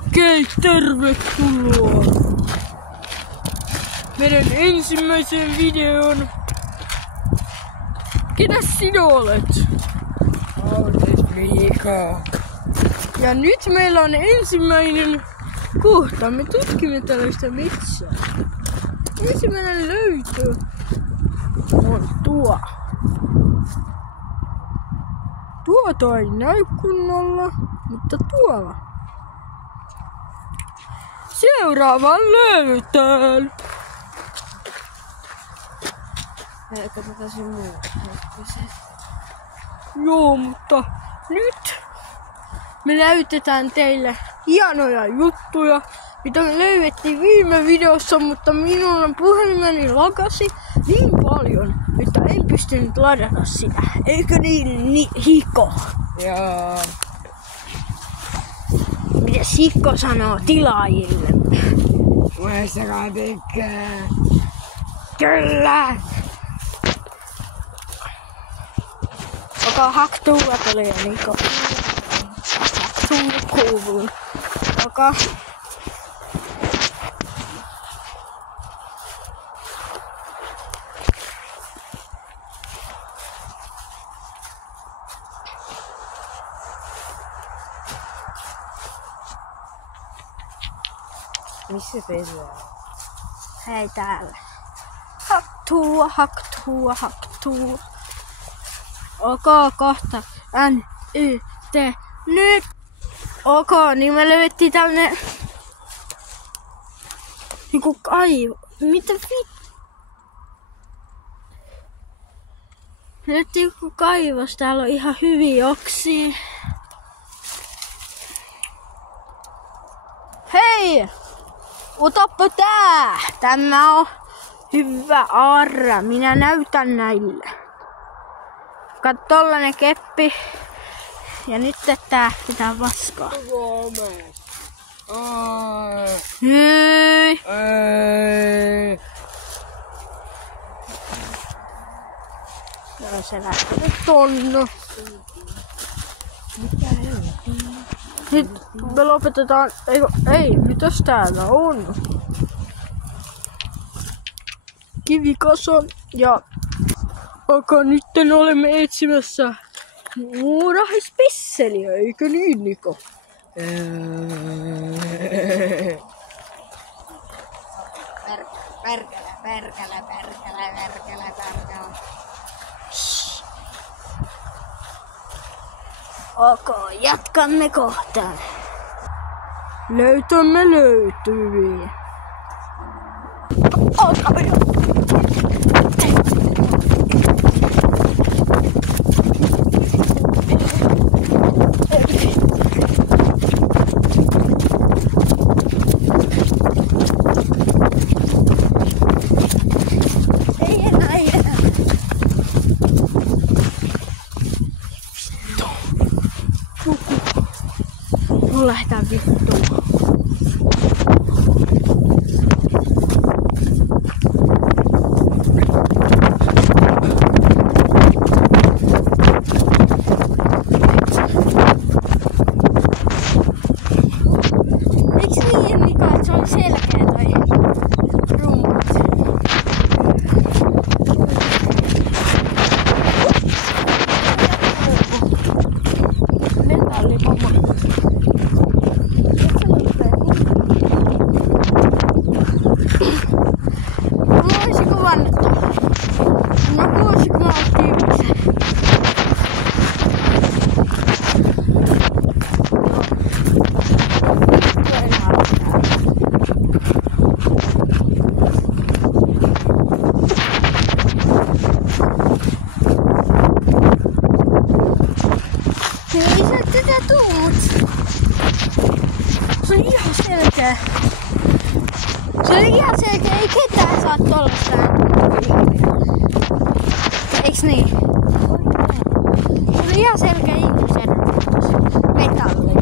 Okei, tervetuloa meidän ensimmäiseen videoon. Ketäs sinä olet? Liikaa. Ja nyt meillä on ensimmäinen kohta. Me tutkimme tällaista metsää. Ensimmäinen löytö on tuo. Tuota ei näy kunnolla, mutta tuolla. Seuraava löytään. Katsotaan se muu. Joo, mutta nyt me näytetään teille hienoja juttuja, mitä me löydettiin viime videossa, mutta minun puhelimeni lagasi niin paljon, että en pystynyt ladata sitä. Eikö niin, Hikko? Joo. Mitä Hikko sanoo tilaajille? Muistakaa tykkää. Kyllä! Joka haktuulla tulee niinku. Haktuukuvuun. Joka Missä pesää? hei täällä. Haktua, haktua, haktua. Ok, kohta. N-Y-T. Nyt. Ok, niin me löydettiin tämmönen niinku kaivo. Mitä löydettiin joku kaivos. Täällä on ihan hyviä oksia. Hei! Otappa tää! Tämä on hyvä arra. Minä näytän näille. Katso tollanen keppi. Ja nyt tää pitää vaskaa. Hei! Ei. Joo, se lähtee tonne. Nyt me lopetetaan. Ei, mitäs täällä on? Kivikasa ja nyt olemme etsimässä muurahaispisseliä, eikö niin, Niko? Perkele. Ok, jatkamme kohta. Löytämme löytyviä. Nyt lähdetään vittuun. Eiks niin, Mika, että se oli selkeä toi rummut? Metallipoma. Voisiko vannata? No voisiko mä ottaa sen? Hei, sä tätä tuut. Se on ihan selkeä. Se oli ihan selkeä, ei ketään saa tollasta eiks niin? Se oli ihan selkeä ihmisen metalli.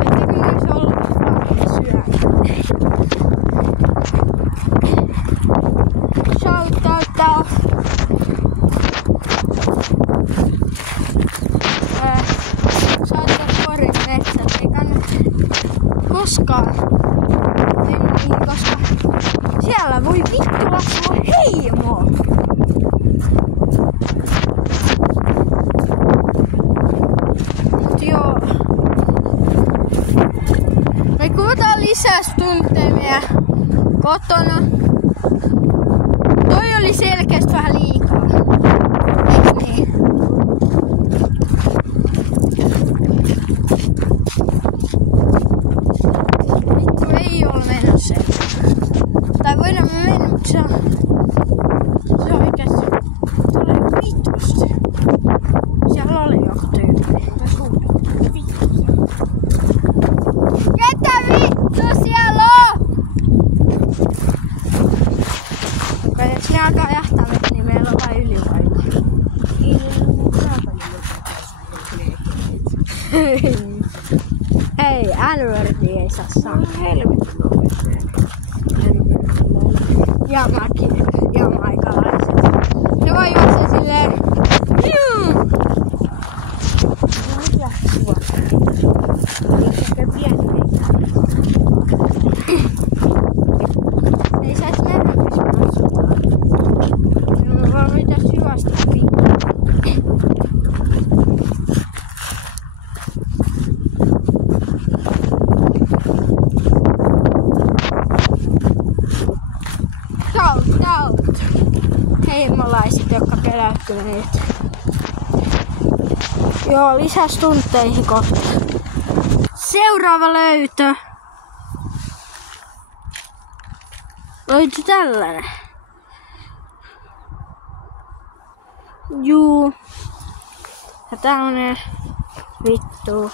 Ettekö myös ollut syödä? Shout out. tunteja meidän kotona. Toi oli selkeästi vähän liikaa. Eiks niin? Vittu ei oo menossa. Tai voidaan me mennä, mutta se on oikeesti. Tulee vitusti. Siellä oli joku tyyppi. Ketä vittu siellä on? Okei, jos ne alkaa jähtää, niin meillä on vain ylivoima. Ei, N-wordia ei saa sanoa. Helvetin nopeasti. Jamaikalaiset. Ne vaan juoksee silleen. Mitä sua? Mikä pieni meikä? Ei sä et merkiksi. Me vaan mitä syvästä pikkuun. Taut. Heimolaiset, jotka pelättyneet. Joo, lisäs tunteihin kohta. Seuraava löytö. Löytyi tällainen. Juu. Ja tällainen vittu.